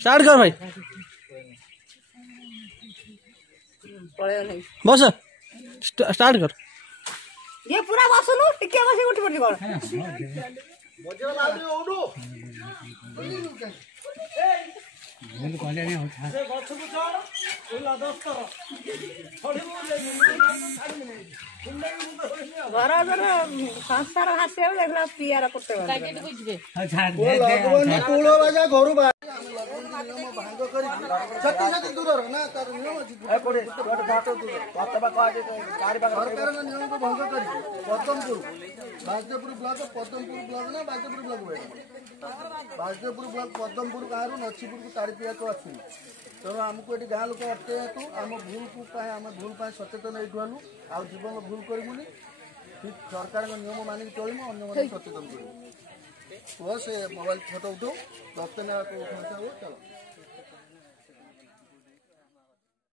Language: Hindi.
स्टार्ट कर भाई बस स्टार्ट कर ये पूरा बसुनु टिके बसी उठी पड़ी कोन बजे लाउडी ओडो मैं तो कहले नहीं उठा से गछ को छोड़ ओला 10 कर छोड़ी बोले घर घर संसार हासे देखला पियार करते पैकेट को जिबे अच्छा ओ लगवनी कुळो बाजा घरु बा नियम भांग करी छत्ती छत्ती दूर रह ना तार नियम अछि ए पड़े छोट बाटो दूर पत्ता का आज गाड़ी बा सरकार ने नियम को भंग करी पद्मपुर बाजदेपुर ब्लॉक पद्मपुर ब्लॉक ना बाजदेपुर ब्लॉक हुए बाजदेपुर ब्लॉक पद्मपुर गारू नछीपुर को तारी पिया को अछि तेणु आमको ये गाँ लोक अटे हेतु आम भूल को आम भूल सचेतन ये आ जीवन भूल करूनी ठीक सरकार नियम मानिक चलू अन्य सचेतन कर से मोबाइल फोटो उठाओ 10 दिन चलो